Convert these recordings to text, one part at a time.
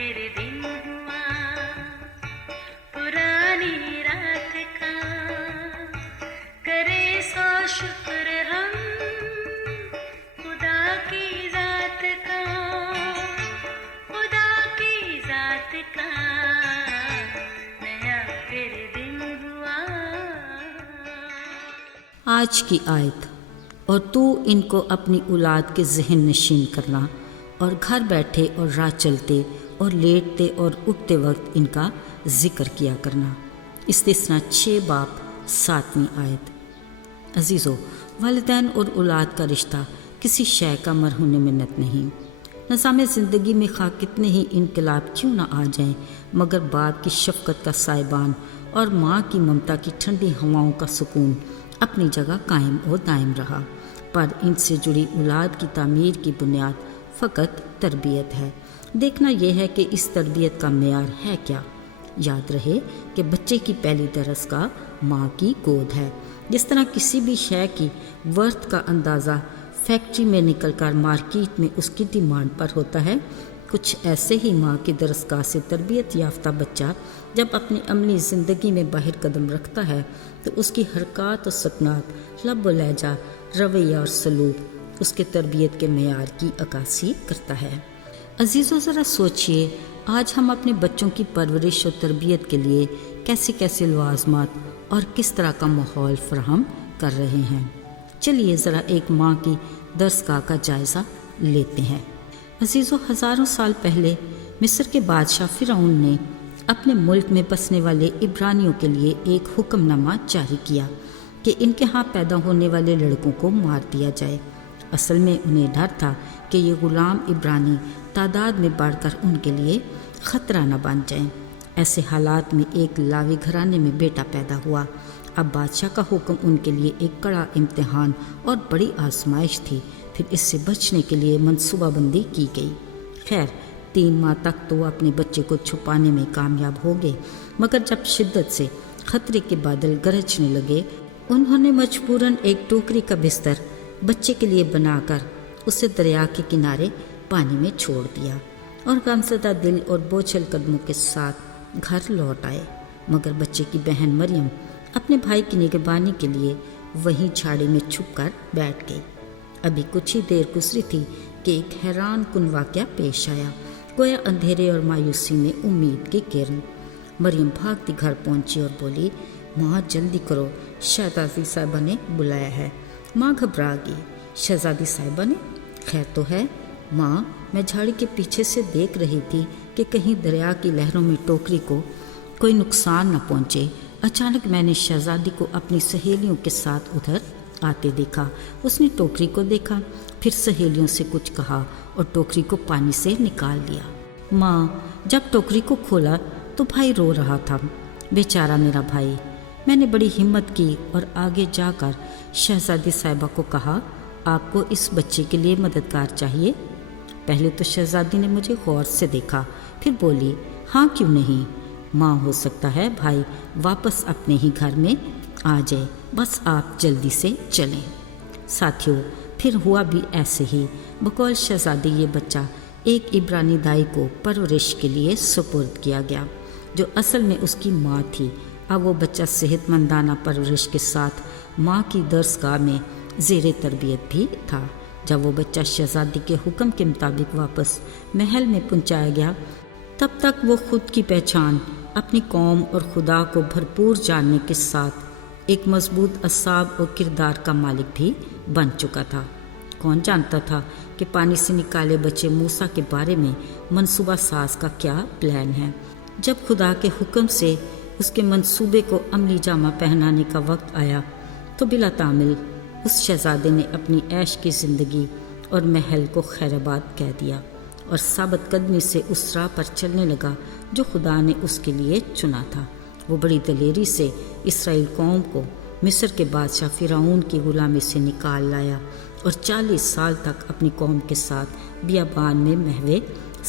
پھر دن ہوا پرانی رات کا، کرے سو شکر ہم خدا کی ذات کا، خدا کی ذات کا نیا پھر دن ہوا۔ آج کی آیت، اور تو ان کو اپنی اولاد کے ذہن نشین کرنا اور گھر بیٹھے اور راہ چلتے اور لیٹتے اور اٹھتے وقت ان کا ذکر کیا کرنا۔ استثنا 6 باب 7ویں آیت۔ عزیزو، والدین اور اولاد کا رشتہ کسی شے کا مرہون منت نہیں۔ نظام زندگی میں خواہ کتنے ہی انقلاب کیوں نہ آ جائیں، مگر باپ کی شفقت کا سائبان اور ماں کی ممتا کی ٹھنڈی ہواؤں کا سکون اپنی جگہ قائم و دائم رہا۔ پر ان سے جڑی اولاد کی تعمیر کی بنیاد فقط تربیت ہے۔ دیکھنا یہ ہے کہ اس تربیت کا معیار ہے کیا۔ یاد رہے کہ بچے کی پہلی درسگاہ ماں کی گود ہے۔ جس طرح کسی بھی شے کی ورتھ کا اندازہ فیکٹری میں نکل کر مارکیٹ میں اس کی ڈیمانڈ پر ہوتا ہے، کچھ ایسے ہی ماں کی درسگاہ سے تربیت یافتہ بچہ جب اپنی عملی زندگی میں باہر قدم رکھتا ہے تو اس کی حرکات و سکنات، لب و لہجہ، رویہ اور سلوک اس کے تربیت کے معیار کی عکاسی کرتا ہے۔ عزیزو، ذرا سوچئے آج ہم اپنے بچوں کی پرورش و تربیت کے لیے کیسے کیسے لوازمات اور کس طرح کا ماحول فراہم کر رہے ہیں۔ چلیے ذرا ایک ماں کی درسگاہ کا جائزہ لیتے ہیں۔ عزیزو، ہزاروں سال پہلے مصر کے بادشاہ فرعون نے اپنے ملک میں بسنے والے عبرانیوں کے لیے ایک حکم نامہ جاری کیا کہ ان کے ہاں پیدا ہونے والے لڑکوں کو مار دیا جائے۔ اصل میں انہیں ڈر تھا کہ یہ غلام عبرانی تعداد میں بڑھ کر ان کے لیے خطرہ نہ بن جائیں۔ ایسے حالات میں ایک لاوی گھرانے میں بیٹا پیدا ہوا۔ اب بادشاہ کا حکم ان کے لیے ایک کڑا امتحان اور بڑی آزمائش تھی۔ پھر اس سے بچنے کے لیے منصوبہ بندی کی گئی۔ خیر 3 ماہ تک تو وہ اپنے بچے کو چھپانے میں کامیاب ہو گئے، مگر جب شدت سے خطرے کے بادل گرجنے لگے، انہوں نے مجبوراً ایک ٹوکری کا بستر بچے کے لیے بنا کر اسے دریا کے کنارے پانی میں چھوڑ دیا اور غمزدہ دل اور بوجھل قدموں کے ساتھ گھر لوٹ آئے۔ مگر بچے کی بہن مریم اپنے بھائی کی نگہبانی کے لیے وہیں جھاڑی میں چھپ کر بیٹھ گئی۔ ابھی کچھ ہی دیر گزری تھی کہ ایک حیران کن واقعہ پیش آیا، گویا اندھیرے اور مایوسی میں امید کی کرن۔ مریم بھاگتی گھر پہنچی اور بولی، ماں جلدی کرو، شہزادی صاحبہ نے بلایا ہے۔ ماں گھبرا گئی۔ شہزادی صاحبہ نے؟ خیر تو ہے؟ ماں، میں جھاڑی کے پیچھے سے دیکھ رہی تھی کہ کہیں دریا کی لہروں میں ٹوکری کو کوئی نقصان نہ پہنچے۔ اچانک میں نے شہزادی کو اپنی سہیلیوں کے ساتھ ادھر آتے دیکھا۔ اس نے ٹوکری کو دیکھا، پھر سہیلیوں سے کچھ کہا اور ٹوکری کو پانی سے نکال لیا۔ ماں، جب ٹوکری کو کھولا تو بھائی رو رہا تھا، بیچارہ میرا بھائی۔ میں نے بڑی ہمت کی اور آگے جا کر شہزادی صاحبہ کو کہا، آپ کو اس بچے کے لیے مددگار چاہیے؟ پہلے تو شہزادی نے مجھے غور سے دیکھا، پھر بولی، ہاں کیوں نہیں ماں، ہو سکتا ہے بھائی واپس اپنے ہی گھر میں آ جائے، بس آپ جلدی سے چلیں۔ ساتھیوں، پھر ہوا بھی ایسے ہی۔ بقول شہزادی یہ بچہ ایک عبرانی دائی کو پرورش کے لیے سپرد کیا گیا، جو اصل میں اس کی ماں تھی۔ اب وہ بچہ صحت مندانہ پرورش کے ساتھ ماں کی درسگاہ میں زیر تربیت بھی تھا۔ جب وہ بچہ شہزادی کے حکم کے مطابق واپس محل میں پہنچایا گیا، تب تک وہ خود کی پہچان، اپنی قوم اور خدا کو بھرپور جاننے کے ساتھ ایک مضبوط اعصاب اور کردار کا مالک بھی بن چکا تھا۔ کون جانتا تھا کہ پانی سے نکالے بچے موسیٰ کے بارے میں منصوبہ ساز کا کیا پلان ہے۔ جب خدا کے حکم سے اس کے منصوبے کو عملی جامہ پہنانے کا وقت آیا تو بلا تعمل اس شہزادے نے اپنی عیش کی زندگی اور محل کو خیر آباد کہہ دیا اور ثابت قدمی سے اس راہ پر چلنے لگا جو خدا نے اس کے لیے چنا تھا۔ وہ بڑی دلیری سے اسرائیل قوم کو مصر کے بادشاہ فرعون کی غلامی سے نکال لایا اور 40 سال تک اپنی قوم کے ساتھ بیابان میں محو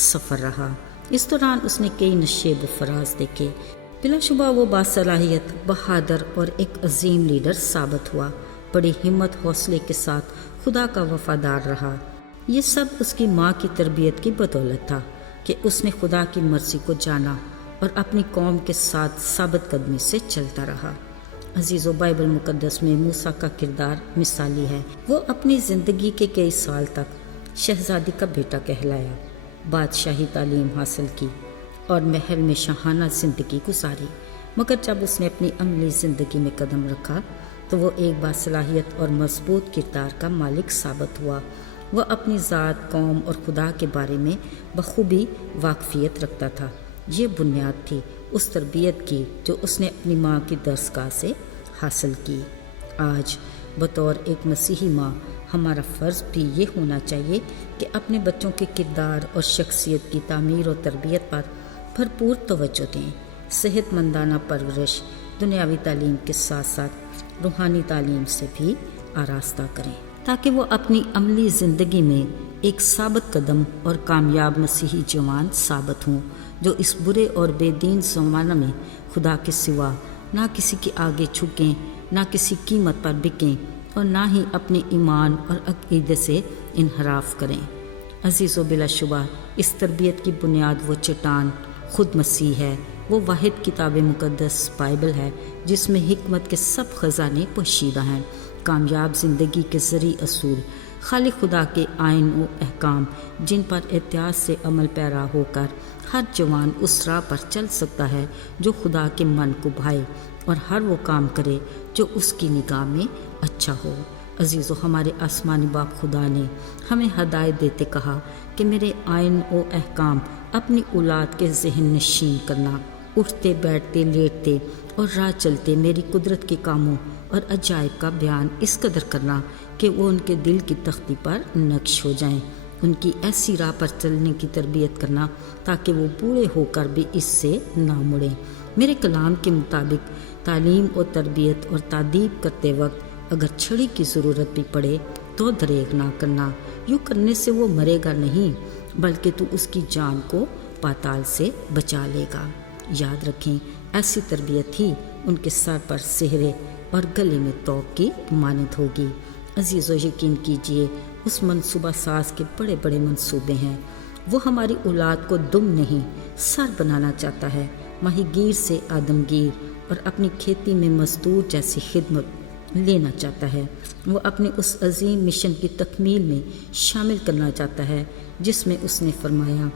سفر رہا۔ اس دوران اس نے کئی نشیب و فراز دیکھے۔ بلا شبہ وہ باصلاحیت، بہادر اور ایک عظیم لیڈر ثابت ہوا۔ بڑی ہمت حوصلے کے ساتھ خدا کا وفادار رہا۔ یہ سب اس کی ماں کی تربیت کی بدولت تھا۔ کہ اس نے خدا کی مرضی کو جانا اور اپنی قوم کے ساتھ ثابت قدمی سے چلتا رہا۔ عزیزو، بائبل مقدس میں موسیٰ کا کردار مثالی ہے۔ وہ اپنی زندگی کے کئی سال تک شہزادی کا بیٹا کہلایا، بادشاہی تعلیم حاصل کی اور محل میں شاہانہ زندگی گزاری، مگر جب اس نے اپنی عملی زندگی میں قدم رکھا تو وہ ایک باصلاحیت اور مضبوط کردار کا مالک ثابت ہوا۔ وہ اپنی ذات، قوم اور خدا کے بارے میں بخوبی واقفیت رکھتا تھا۔ یہ بنیاد تھی اس تربیت کی جو اس نے اپنی ماں کی درسگاہ سے حاصل کی۔ آج بطور ایک مسیحی ماں ہمارا فرض بھی یہ ہونا چاہیے کہ اپنے بچوں کے کردار اور شخصیت کی تعمیر و تربیت پر بھرپور توجہ دیں۔ صحت مندانہ پرورش دنیاوی تعلیم کے ساتھ ساتھ روحانی تعلیم سے بھی آراستہ کریں، تاکہ وہ اپنی عملی زندگی میں ایک ثابت قدم اور کامیاب مسیحی جوان ثابت ہوں، جو اس برے اور بے دین زمانہ میں خدا کے سوا نہ کسی کے آگے جھکیں، نہ کسی قیمت پر بکیں اور نہ ہی اپنے ایمان اور عقیدے سے انحراف کریں۔ عزیزو، بلا شبہ اس تربیت کی بنیاد وہ چٹان خود مسیح ہے۔ وہ واحد کتاب مقدس بائبل ہے جس میں حکمت کے سب خزانے پوشیدہ ہیں۔ کامیاب زندگی کے ذریعی اصول، خالق خدا کے آئین و احکام جن پر احتیاط سے عمل پیرا ہو کر ہر جوان اس راہ پر چل سکتا ہے جو خدا کے من کو بھائے اور ہر وہ کام کرے جو اس کی نگاہ میں اچھا ہو۔ عزیزو، ہمارے آسمانی باپ خدا نے ہمیں ہدایت دیتے کہا کہ میرے آئین و احکام اپنی اولاد کے ذہن نشین کرنا، اٹھتے بیٹھتے لیٹتے اور راہ چلتے میری قدرت کے کاموں اور عجائب کا بیان اس قدر کرنا کہ وہ ان کے دل کی تختی پر نقش ہو جائیں، ان کی ایسی راہ پر چلنے کی تربیت کرنا تاکہ وہ بوڑھے ہو کر بھی اس سے نہ مڑیں۔ میرے کلام کے مطابق تعلیم اور تربیت اور تادیب کرتے وقت اگر چھڑی کی ضرورت بھی پڑے تو دریغ نہ کرنا۔ یوں کرنے سے وہ مرے گا نہیں، بلکہ تو اس کی جان کو پاتال سے بچا لے گا۔ یاد رکھیں، ایسی تربیت ہی ان کے سر پر سہرے اور گلے میں توق کی مانند ہوگی۔ عزیزو، یقین کیجئے اس منصوبہ ساز کے بڑے بڑے منصوبے ہیں۔ وہ ہماری اولاد کو دم نہیں سر بنانا چاہتا ہے، ماہی گیر سے آدمگیر اور اپنی کھیتی میں مزدور جیسی خدمت لینا چاہتا ہے۔ وہ اپنے اس عظیم مشن کی تکمیل میں شامل کرنا چاہتا ہے جس میں اس نے فرمایا،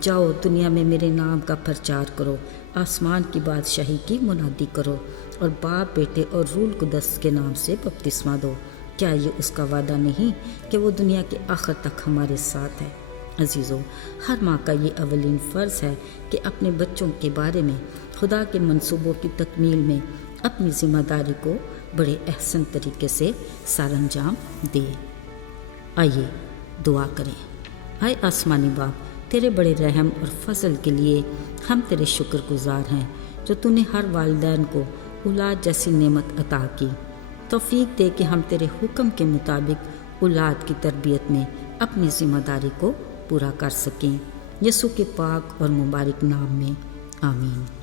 جاؤ دنیا میں میرے نام کا پرچار کرو، آسمان کی بادشاہی کی منادی کرو اور باپ، بیٹے اور روح القدس کے نام سے بپتسمہ دو۔ کیا یہ اس کا وعدہ نہیں کہ وہ دنیا کے آخر تک ہمارے ساتھ ہے؟ عزیزو، ہر ماں کا یہ اولین فرض ہے کہ اپنے بچوں کے بارے میں خدا کے منصوبوں کی تکمیل میں اپنی ذمہ داری کو بڑے احسن طریقے سے سر انجام دے۔ آئیے دعا کریں۔ اے آسمانی باپ، تیرے بڑے رحم اور فضل کے لیے ہم تیرے شکر گزار ہیں جو تو نے ہر والدین کو اولاد جیسی نعمت عطا کی۔ توفیق دے کہ ہم تیرے حکم کے مطابق اولاد کی تربیت میں اپنی ذمہ داری کو پورا کر سکیں۔ یسوع کے پاک اور مبارک نام میں آمین۔